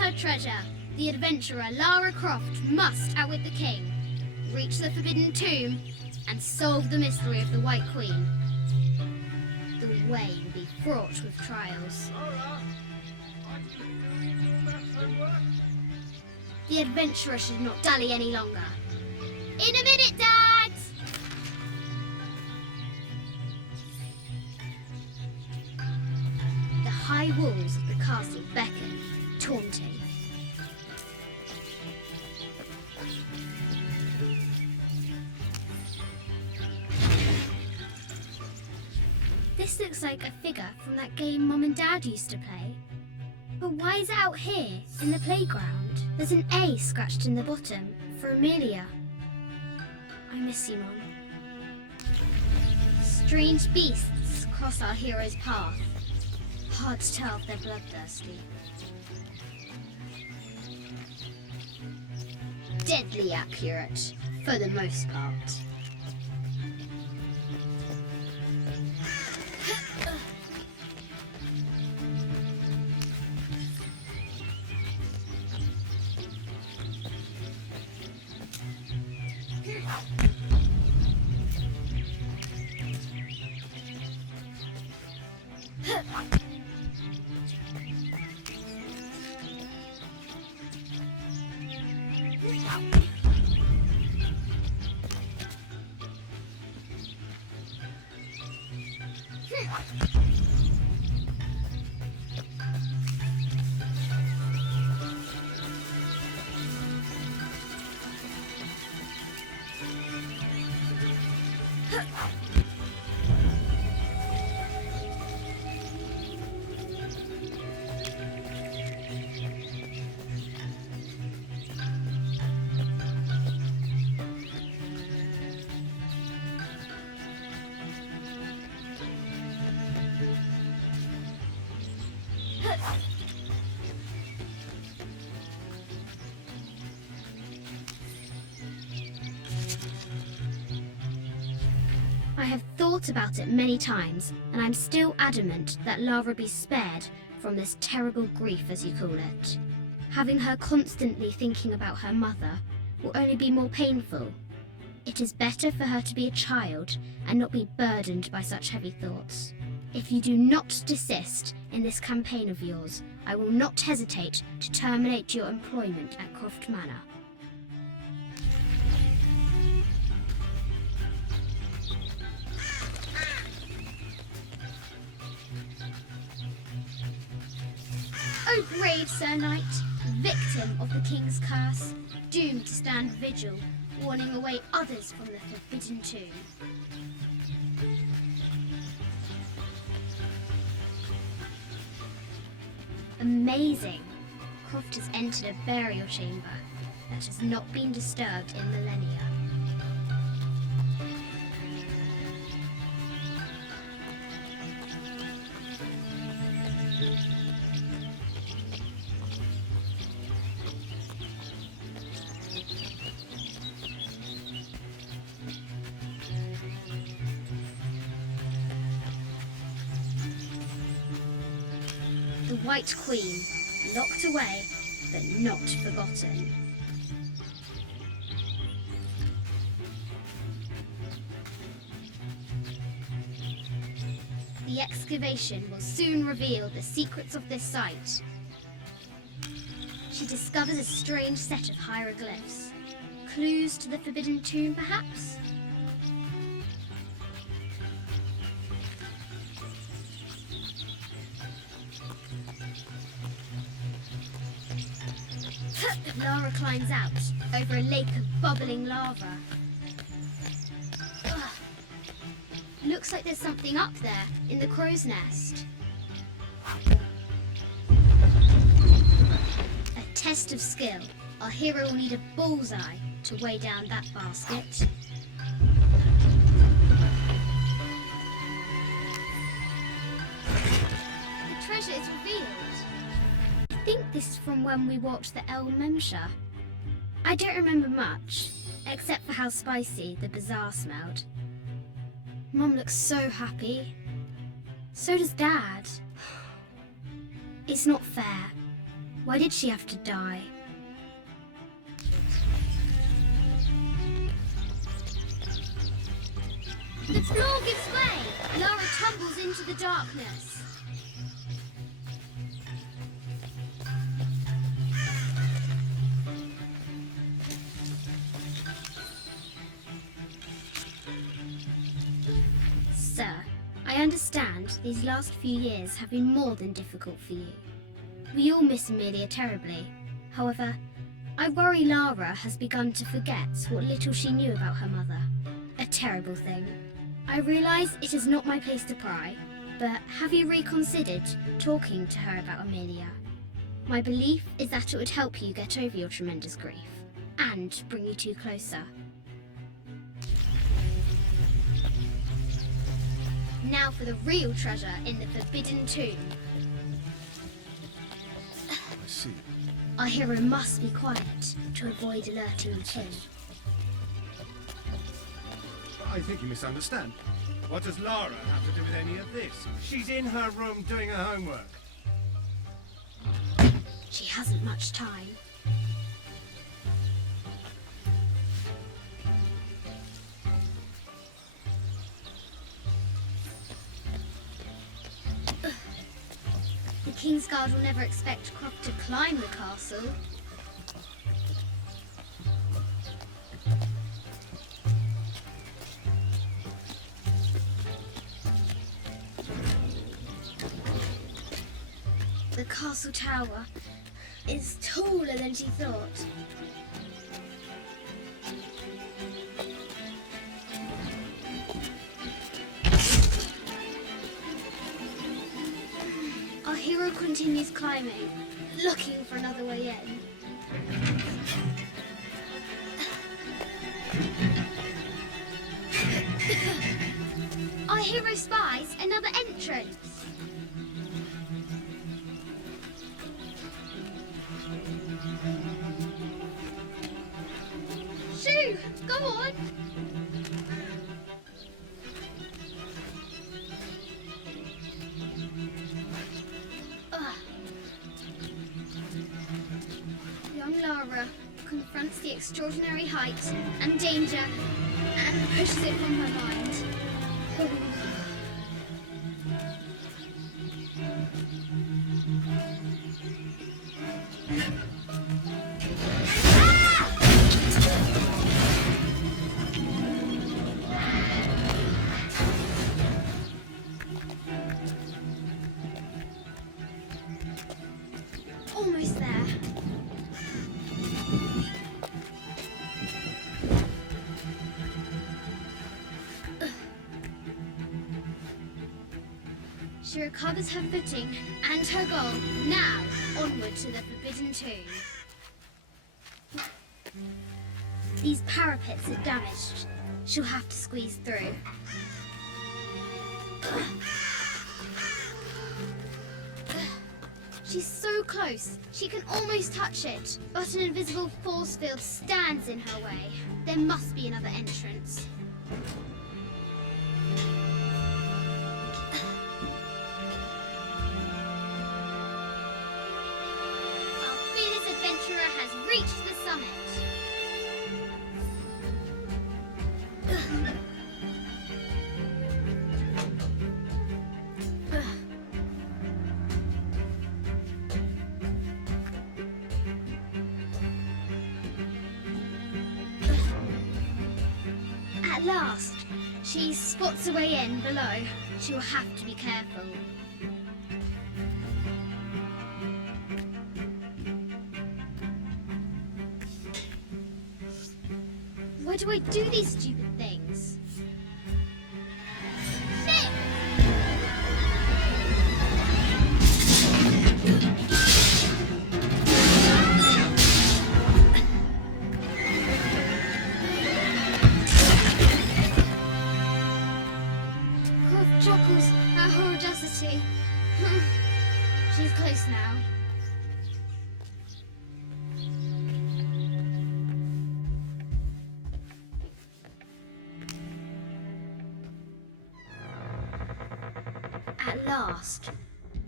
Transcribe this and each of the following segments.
her treasure, the adventurer Lara Croft must outwit the king, reach the forbidden tomb, and solve the mystery of the White Queen. The way will be fraught with trials. Lara, are you doing that homework? The adventurer should not dally any longer. In a minute, Dad! The high walls of the castle beckon, taunting. This looks like a figure from that game Mum and Dad used to play. But why is it out here, in the playground? There's an A scratched in the bottom, for Amelia. I miss you, Mum. Strange beasts cross our hero's path. Hard to tell if they're bloodthirsty. Deadly accurate, for the most part. I have thought about it many times, and I'm still adamant that Lara be spared from this terrible grief, as you call it. Having her constantly thinking about her mother will only be more painful. It is better for her to be a child and not be burdened by such heavy thoughts. If you do not desist in this campaign of yours, I will not hesitate to terminate your employment at Croft Manor. O brave Sir Knight, victim of the King's curse, doomed to stand vigil, warning away others from the forbidden tomb. Amazing! Croft has entered a burial chamber that has not been disturbed in millennia. The White Queen, locked away, but not forgotten. The excavation will soon reveal the secrets of this site. She discovers a strange set of hieroglyphs. Clues to the forbidden tomb, perhaps? Lara climbs out over a lake of bubbling lava. Ugh. Looks like there's something up there in the crow's nest. A test of skill. Our hero will need a bullseye to weigh down that basket. The treasure is revealed. I think this is from when we walked the El Memsha. I don't remember much, except for how spicy the bazaar smelled. Mum looks so happy. So does Dad. It's not fair. Why did she have to die? The floor gives way! Lara tumbles into the darkness. Sir, I understand these last few years have been more than difficult for you. We all miss Amelia terribly. However, I worry Lara has begun to forget what little she knew about her mother. A terrible thing. I realise it is not my place to pry, but have you reconsidered talking to her about Amelia? My belief is that it would help you get over your tremendous grief, and bring you two closer. Now for the real treasure in the Forbidden Tomb. I see. Our hero must be quiet to avoid alerting the king. I think you misunderstand. What does Lara have to do with any of this? She's in her room doing her homework. She hasn't much time. The King's Guard will never expect Croft to climb the castle. The castle tower is taller than she thought. Our hero continues climbing, looking for another way in. Our hero spies another entrance. Shoo! Go on! Young Lara confronts the extraordinary height and danger and pushes it from her mind. Almost there. She recovers her footing and her goal. Now, onward to the Forbidden Tomb. These parapets are damaged. She'll have to squeeze through. She's so close, she can almost touch it, but an invisible force field stands in her way. There must be another entrance. Our fearless adventurer has reached the summit. At last, she spots a way in below. She will have to be careful. Why do I do these stupid things? Shit! Croft chuckles at her audacity. She's close now. At last,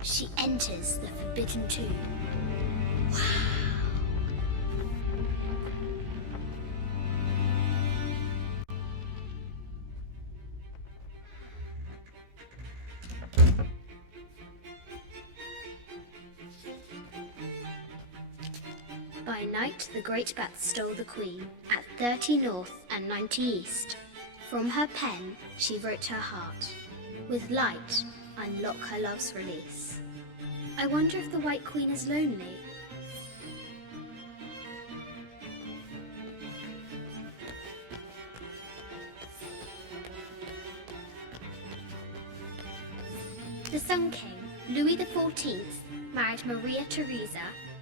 she enters the Forbidden Tomb. By night, the great bat stole the queen at 30 north and 90 east. From her pen, she wrote her heart. With light, unlock her love's release. I wonder if the White Queen is lonely. The Sun King, Louis XIV, married Maria Theresa,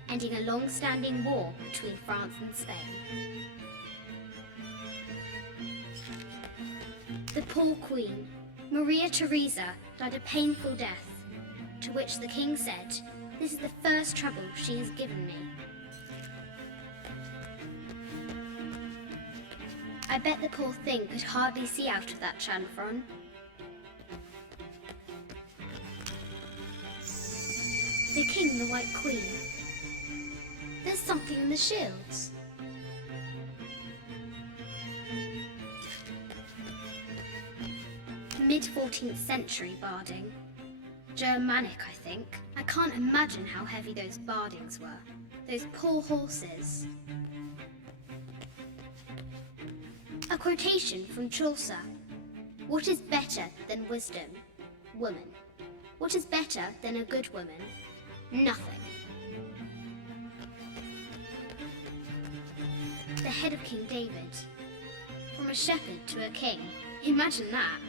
ending a long-standing war between France and Spain. The poor Queen, Maria Theresa, died a painful death, to which the king said, "This is the first trouble she has given me." I bet the poor thing could hardly see out of that chanfron. The king and the White Queen. There's something in the shields. Mid-14th century barding. Germanic, I think. I can't imagine how heavy those bardings were. Those poor horses. A quotation from Chaucer. What is better than wisdom? Woman. What is better than a good woman? Nothing. The head of King David. From a shepherd to a king. Imagine that.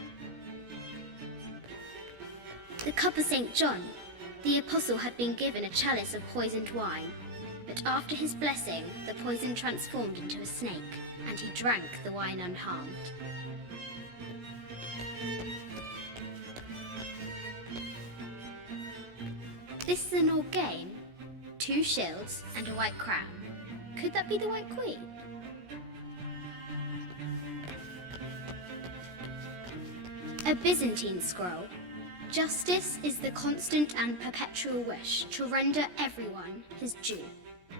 The cup of St. John. The apostle had been given a chalice of poisoned wine, but after his blessing, the poison transformed into a snake, and he drank the wine unharmed. This is an organe, 2 shields and a white crown. Could that be the White Queen? A Byzantine scroll. Justice is the constant and perpetual wish to render everyone his due.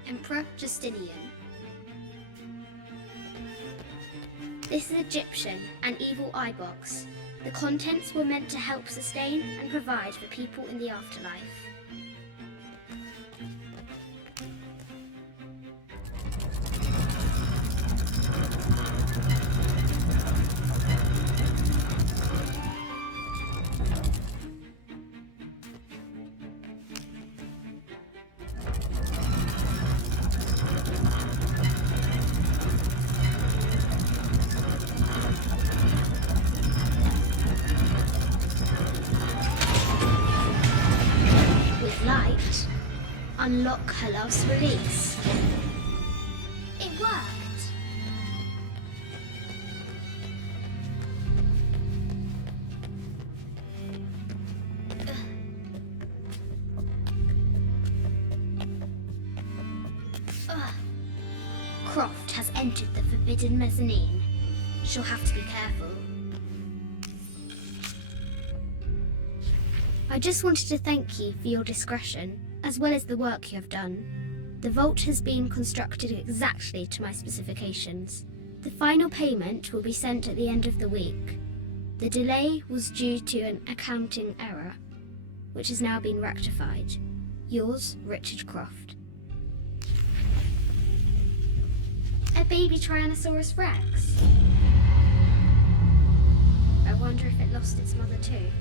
Emperor Justinian. This is Egyptian, an evil eye box. The contents were meant to help sustain and provide for people in the afterlife. Unlock her love's release. It worked! Croft has entered the forbidden mezzanine. She'll have to be careful. I just wanted to thank you for your discretion, as well as the work you have done. The vault has been constructed exactly to my specifications. The final payment will be sent at the end of the week. The delay was due to an accounting error, which has now been rectified. Yours, Richard Croft. A baby Tyrannosaurus Rex. I wonder if it lost its mother too.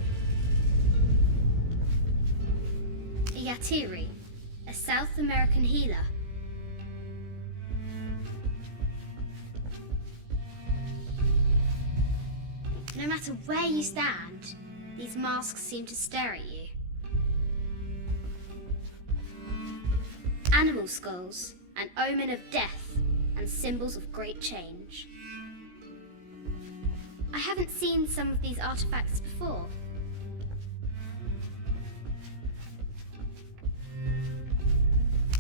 A Yatiri, a South American healer. No matter where you stand, these masks seem to stare at you. Animal skulls, an omen of death and symbols of great change. I haven't seen some of these artifacts before.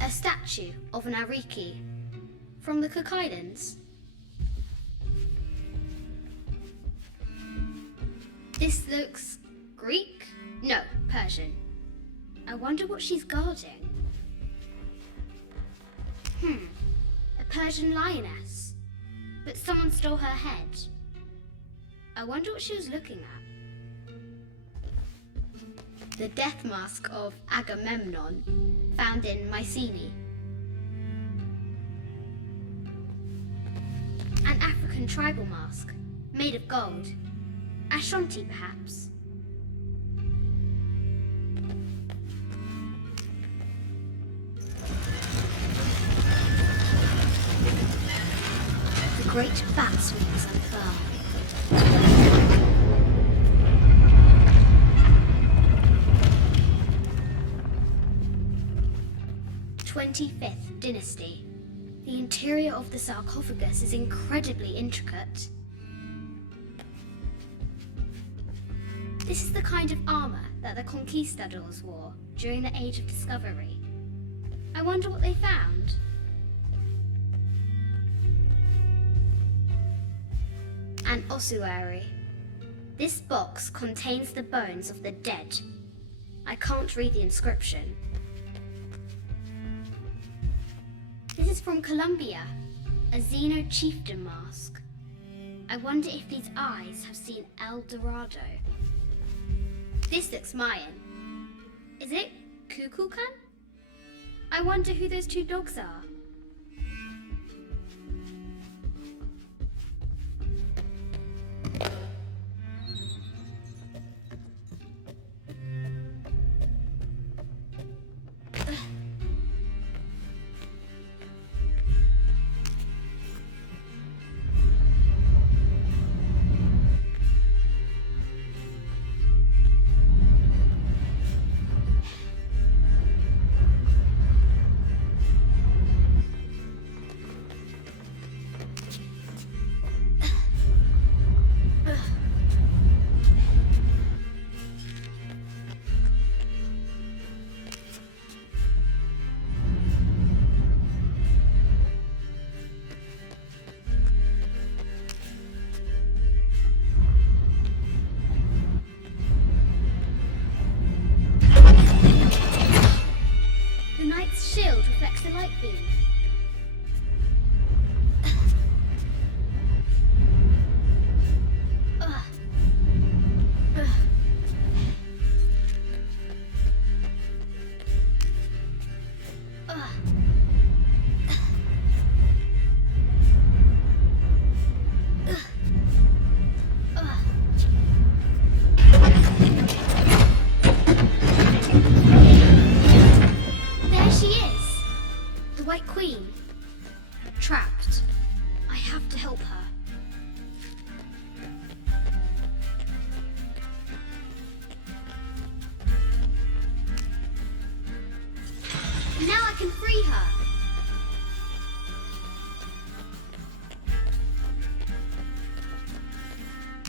A statue of an Ariki from the Cook Islands. This looks Greek? No, Persian. I wonder what she's guarding. A Persian lioness. But someone stole her head. I wonder what she was looking at. The death mask of Agamemnon, found in Mycenae. An African tribal mask, made of gold. Ashanti, perhaps. The great bat's wings unfurl. 25th Dynasty. The interior of the sarcophagus is incredibly intricate. This is the kind of armor that the conquistadors wore during the Age of Discovery. I wonder what they found. An ossuary. This box contains the bones of the dead. I can't read the inscription. This is from Colombia, a Xeno chieftain mask. I wonder if these eyes have seen El Dorado. This looks Mayan. Is it Kukulkan? I wonder who those two dogs are.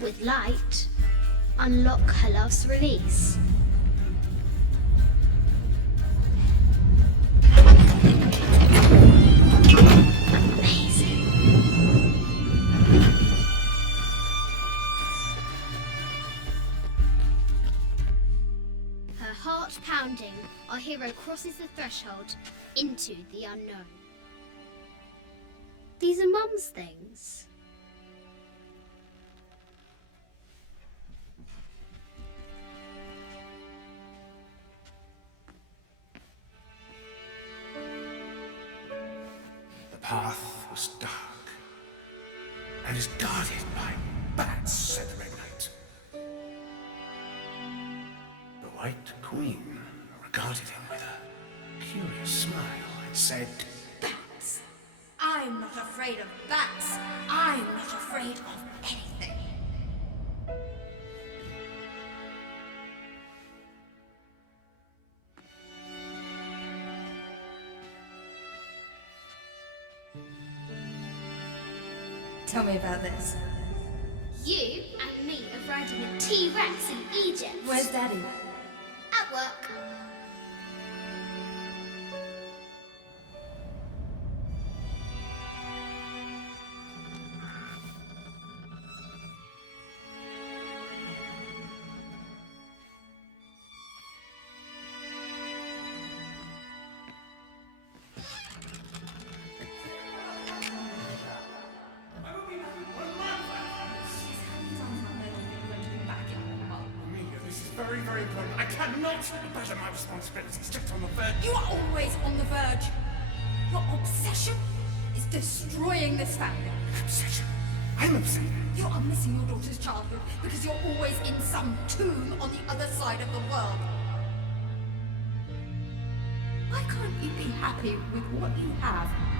With light, unlock her love's release. Amazing. Her heart pounding, our hero crosses the threshold into the unknown. These are Mum's things. The path was dark, and is guarded by bats, said the Red Knight. The White Queen regarded him with a curious smile and said, Bats! I'm not afraid of bats! I'm not afraid of anything! Tell me about this. You and me are riding a T-Rex in Egypt. Where's Daddy? At work. very, very important. I cannot abandon my responsibilities just on the verge. You are always on the verge. Your obsession is destroying this family. Obsession? I'm upset. You are missing your daughter's childhood because you're always in some tomb on the other side of the world. Why can't you be happy with what you have?